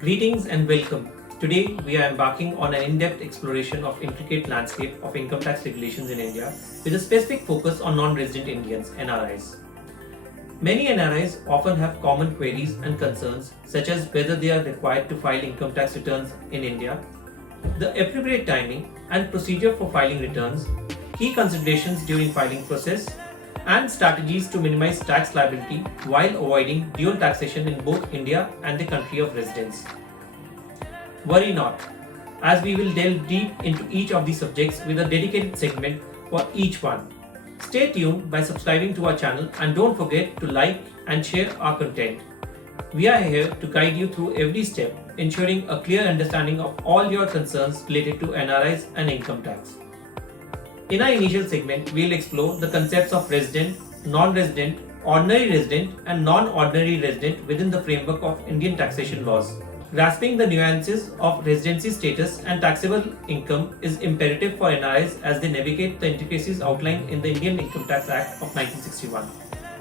Greetings and welcome. Today we are embarking on an in-depth exploration of intricate landscape of income tax regulations in India with a specific focus on non-resident Indians, NRIs. Many NRIs often have common queries and concerns such as whether they are required to file income tax returns in India, the appropriate timing and procedure for filing returns, key considerations during filing process, and strategies to minimize tax liability while avoiding dual taxation in both India and the country of residence. Worry not, as we will delve deep into each of these subjects with a dedicated segment for each one. Stay tuned by subscribing to our channel and don't forget to like and share our content. We are here to guide you through every step, ensuring a clear understanding of all your concerns related to NRIs and income tax. In our initial segment, we will explore the concepts of resident, non-resident, ordinary resident, and non-ordinary resident within the framework of Indian taxation laws. Grasping the nuances of residency status and taxable income is imperative for NRIs as they navigate the intricacies outlined in the Indian Income Tax Act of 1961.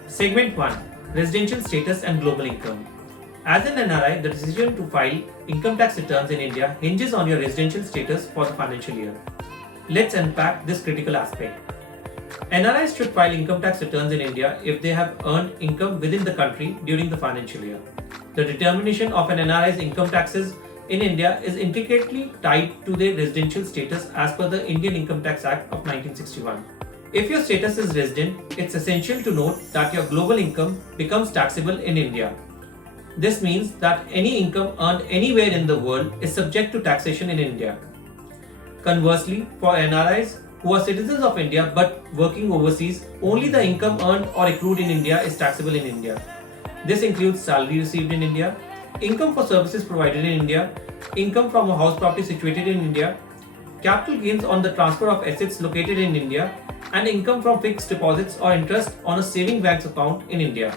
Segment 1. Residential status and global income. As an NRI, the decision to file income tax returns in India hinges on your residential status for the financial year. Let's unpack this critical aspect. NRIs should file income tax returns in India if they have earned income within the country during the financial year. The determination of an NRI's income taxes in India is intricately tied to their residential status as per the Indian Income Tax Act of 1961. If your status is resident, it's essential to note that your global income becomes taxable in India. This means that any income earned anywhere in the world is subject to taxation in India. Conversely, for NRIs who are citizens of India but working overseas, only the income earned or accrued in India is taxable in India. This includes salary received in India, income for services provided in India, income from a house property situated in India, capital gains on the transfer of assets located in India, and income from fixed deposits or interest on a saving bank's account in India.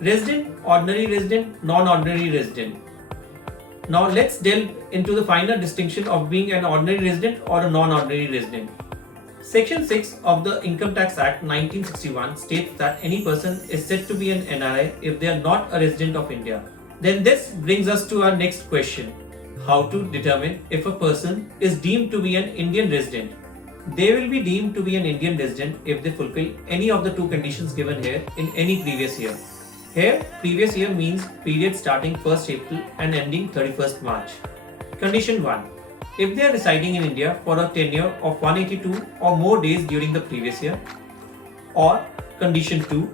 Resident, ordinary resident, non-ordinary resident. Now let's delve into the finer distinction of being an ordinary resident or a non-ordinary resident. Section 6 of the Income Tax Act 1961 states that any person is said to be an NRI if they are not a resident of India. Then this brings us to our next question. How to determine if a person is deemed to be an Indian resident? They will be deemed to be an Indian resident if they fulfill any of the two conditions given here in any previous year. Here, previous year means period starting 1st April and ending 31st March. Condition 1. If they are residing in India for a tenure of 182 or more days during the previous year. Or Condition 2.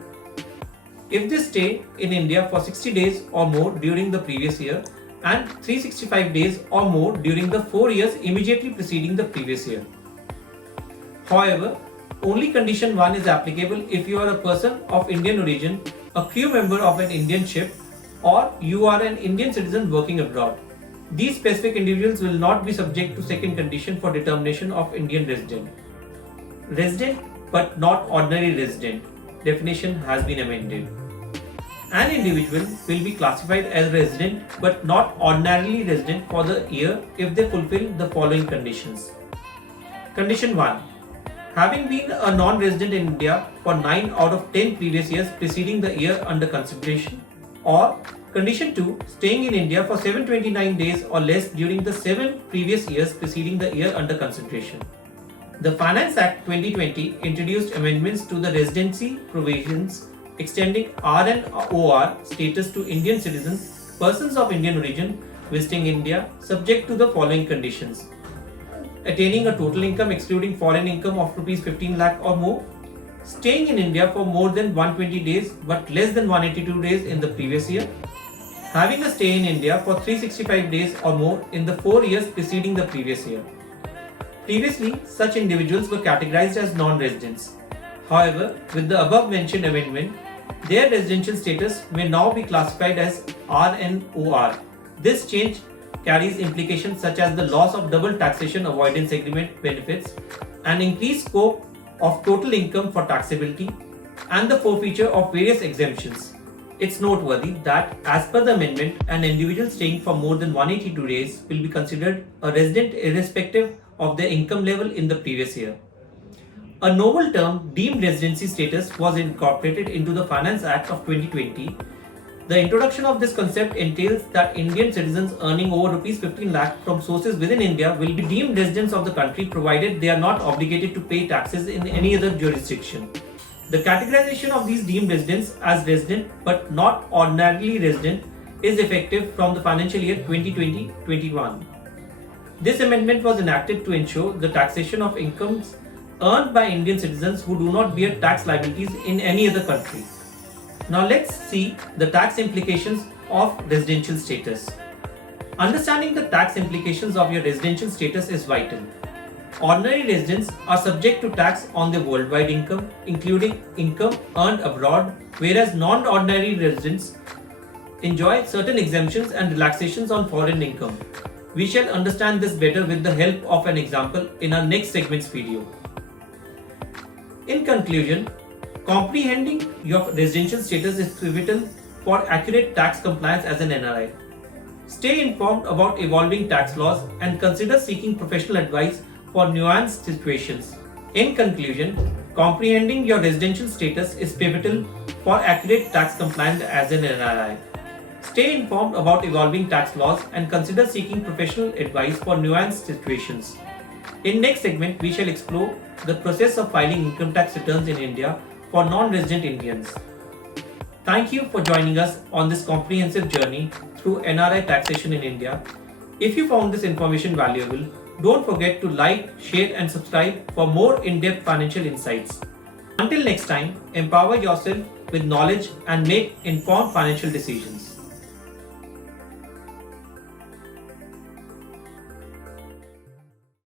If they stay in India for 60 days or more during the previous year and 365 days or more during the 4 years immediately preceding the previous year. However, only Condition 1 is applicable if you are a person of Indian origin, a crew member of an Indian ship, or you are an Indian citizen working abroad. These specific individuals will not be subject to second condition for determination of Indian resident. Resident but not ordinary resident definition has been amended. An individual will be classified as resident but not ordinarily resident for the year if they fulfill the following conditions. Condition 1. Having been a non-resident in India for 9 out of 10 previous years preceding the year under consideration. Or Condition 2. Staying in India for 729 days or less during the 7 previous years preceding the year under consideration. The Finance Act 2020 introduced amendments to the residency provisions extending R and OR status to Indian citizens, persons of Indian origin visiting India subject to the following conditions. Attaining a total income excluding foreign income of Rs 15 lakh or more, staying in India for more than 120 days but less than 182 days in the previous year, having a stay in India for 365 days or more in the 4 years preceding the previous year. Previously, such individuals were categorized as non-residents. However, with the above mentioned amendment, their residential status may now be classified as RNOR. This change carries implications such as the loss of double taxation avoidance agreement benefits, an increased scope of total income for taxability, and the forfeiture of various exemptions. It's noteworthy that, as per the amendment, an individual staying for more than 182 days will be considered a resident irrespective of their income level in the previous year. A novel term, deemed residency status, was incorporated into the Finance Act of 2020 The introduction of this concept entails that Indian citizens earning over Rs 15 lakh from sources within India will be deemed residents of the country provided they are not obligated to pay taxes in any other jurisdiction. The categorization of these deemed residents as resident but not ordinarily resident is effective from the financial year 2020-21. This amendment was enacted to ensure the taxation of incomes earned by Indian citizens who do not bear tax liabilities in any other country. Now let's see the tax implications of residential status. Understanding the tax implications of your residential status is vital. Ordinary residents are subject to tax on their worldwide income, including income earned abroad, whereas non-ordinary residents enjoy certain exemptions and relaxations on foreign income. We shall understand this better with the help of an example in our next segment's video. In conclusion, comprehending your residential status is pivotal for accurate tax compliance as an NRI. Stay informed about evolving tax laws and consider seeking professional advice for nuanced situations. In conclusion, comprehending your residential status is pivotal for accurate tax compliance as an NRI. Stay informed about evolving tax laws and consider seeking professional advice for nuanced situations. In next segment, we shall explore the process of filing income tax returns in India for non-resident Indians. Thank you for joining us on this comprehensive journey through NRI taxation in India. If you found this information valuable, don't forget to like, share and subscribe for more in-depth financial insights. Until next time, empower yourself with knowledge and make informed financial decisions.